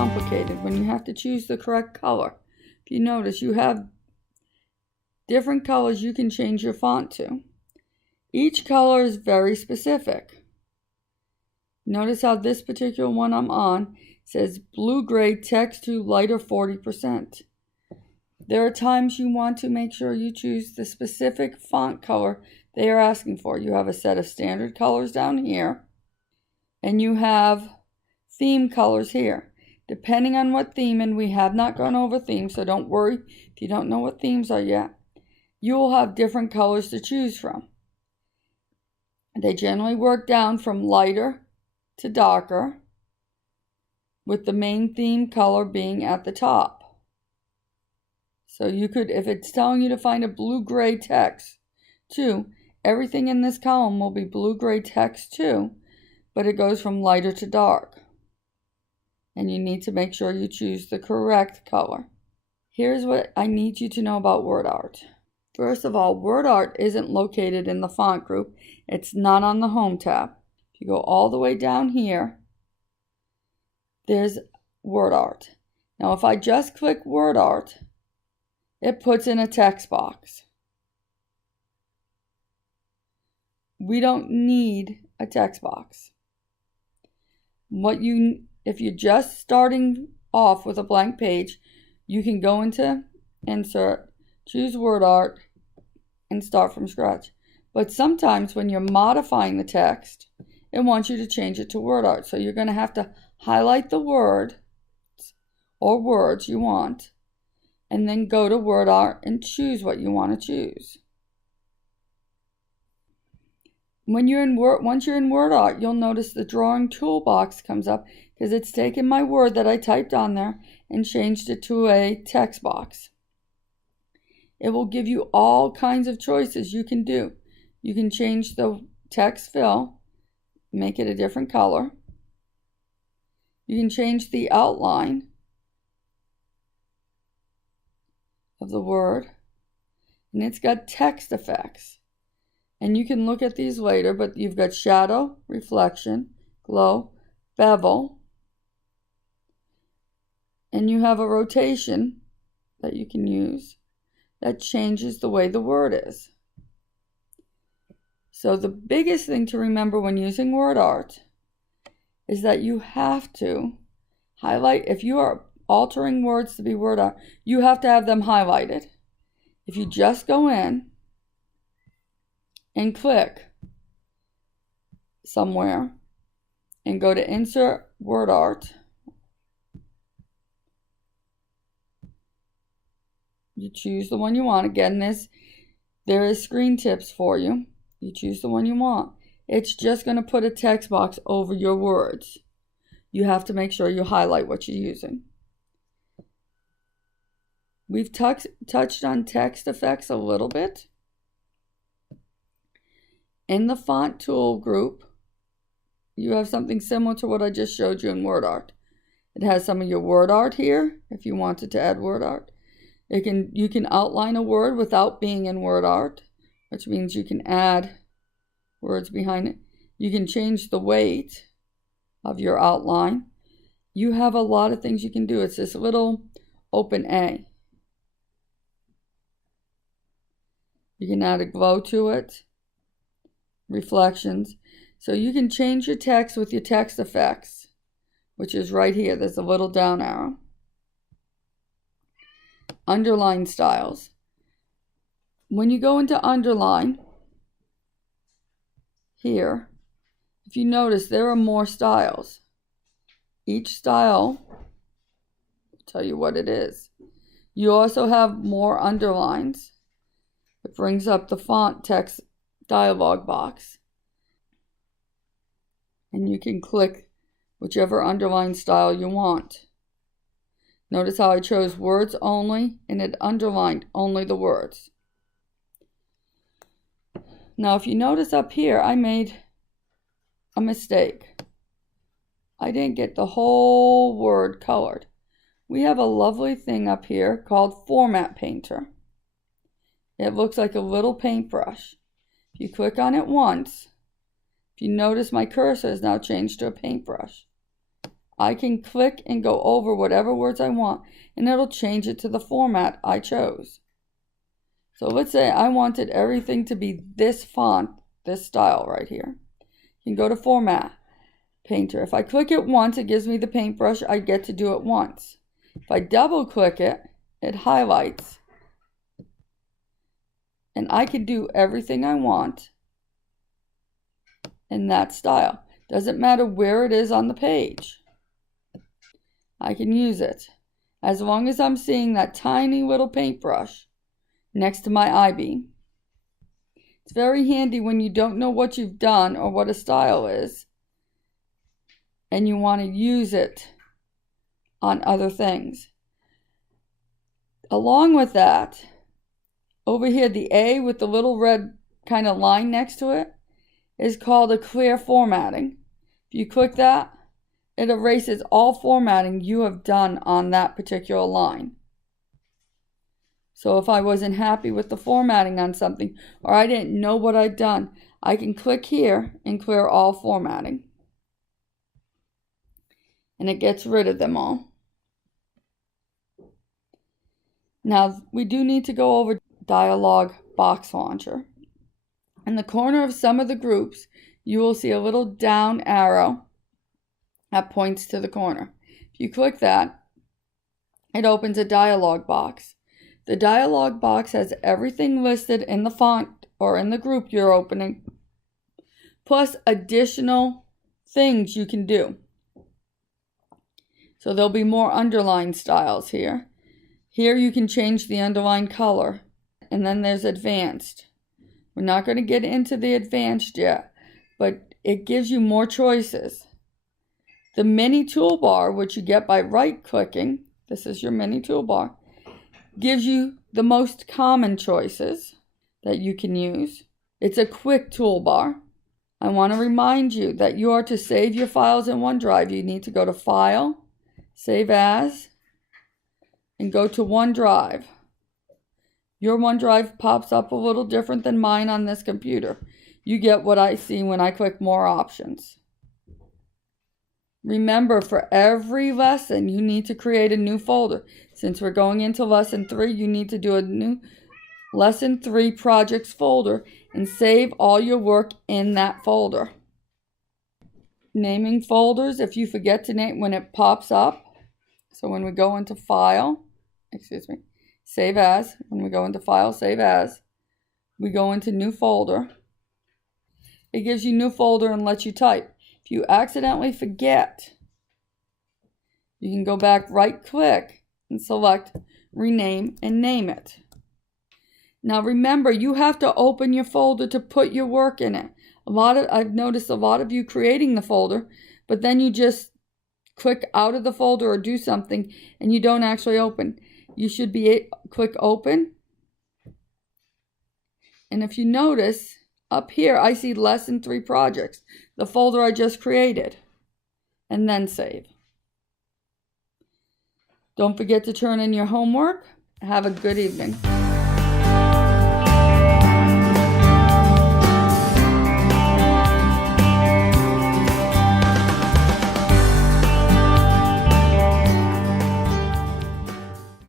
complicated when you have to choose the correct color. If you notice, you have different colors you can change your font to. Each color is very specific. Notice how this particular one I'm on says blue gray text to lighter 40%. There are times you want to make sure you choose the specific font color they are asking for. You have a set of standard colors down here, and you have theme colors here. Depending on what theme, and we have not gone over themes, so don't worry if you don't know what themes are yet, you will have different colors to choose from. They generally work down from lighter to darker, with the main theme color being at the top. So you could, if it's telling you to find a blue-gray text too, everything in this column will be blue-gray text too, but it goes from lighter to dark. And you need to make sure you choose the correct color. Here's what I need you to know about WordArt. First of all, WordArt isn't located in the font group. It's not on the Home tab. If you go all the way down here, there's WordArt. Now, if I just click WordArt, it puts in a text box. We don't need a text box. If you're just starting off with a blank page, you can go into Insert, choose WordArt, and start from scratch. But sometimes when you're modifying the text, it wants you to change it to WordArt. So you're going to have to highlight the word or words you want, and then go to WordArt and choose what you want to choose. Once you're in WordArt, you'll notice the drawing toolbox comes up because it's taken my word that I typed on there and changed it to a text box. It will give you all kinds of choices you can do. You can change the text fill, make it a different color. You can change the outline of the word, and it's got text effects. And you can look at these later, but you've got shadow, reflection, glow, bevel, and you have a rotation that you can use that changes the way the word is. So the biggest thing to remember when using WordArt is that you have to highlight. If you are altering words to be WordArt, you have to have them highlighted. If you just go in and click somewhere and go to Insert WordArt, you choose the one you want. Again, there is screen tips for you. You choose the one you want. It's just going to put a text box over your words. You have to make sure you highlight what you're using. We've touched on text effects a little bit. In the font tool group, you have something similar to what I just showed you in WordArt. It has some of your word art here, if you wanted to add word art. You can outline a word without being in WordArt, which means you can add words behind it. You can change the weight of your outline. You have a lot of things you can do. It's this little open A. You can add a glow to it, reflections. So you can change your text with your text effects, which is right here. There's a little down arrow. Underline styles. When you go into underline, here, if you notice, there are more styles. Each style will tell you what it is. You also have more underlines. It brings up the font text dialog box. And you can click whichever underline style you want. Notice how I chose words only, and it underlined only the words. Now, if you notice up here, I made a mistake. I didn't get the whole word colored. We have a lovely thing up here called Format Painter. It looks like a little paintbrush. If you click on it once, if you notice my cursor is now changed to a paintbrush. I can click and go over whatever words I want, and it'll change it to the format I chose. So let's say I wanted everything to be this font, this style right here. You can go to Format, Painter. If I click it once, it gives me the paintbrush. I get to do it once. If I double click it, it highlights. And I can do everything I want in that style. Doesn't matter where it is on the page. I can use it as long as I'm seeing that tiny little paintbrush next to my I-beam. It's very handy when you don't know what you've done or what a style is and you want to use it on other things. Along with that, over here, the A with the little red kind of line next to it is called a clear formatting. If you click that, it erases all formatting you have done on that particular line. So if I wasn't happy with the formatting on something, or I didn't know what I'd done, I can click here and clear all formatting. And it gets rid of them all. Now, we do need to go over Dialog Box Launcher. In the corner of some of the groups, you will see a little down arrow that points to the corner. If you click that, it opens a dialog box. The dialog box has everything listed in the font or in the group you're opening, plus additional things you can do. So there'll be more underline styles here. Here you can change the underline color. And then there's advanced. We're not going to get into the advanced yet, but it gives you more choices. The mini toolbar, which you get by right-clicking, this is your mini toolbar, gives you the most common choices that you can use. It's a quick toolbar. I want to remind you that you are to save your files in OneDrive. You need to go to File, Save As, and go to OneDrive. Your OneDrive pops up a little different than mine on this computer. You get what I see when I click More Options. Remember, for every lesson, you need to create a new folder. Since we're going into Lesson 3, you need to do a new Lesson 3 Projects folder and save all your work in that folder. Naming folders, if you forget to name when it pops up. So when we go into File, Save As. When we go into File, Save As, we go into New Folder. It gives you New Folder and lets you type. If you accidentally forget, you can go back, right-click, and select Rename and name it. Now remember, you have to open your folder to put your work in it. I've noticed a lot of you creating the folder, but then you just click out of the folder or do something, and you don't actually open. You should click Open. And if you notice, up here I see Lesson 3 Projects, the folder I just created, and then Save. Don't forget to turn in your homework. Have a good evening.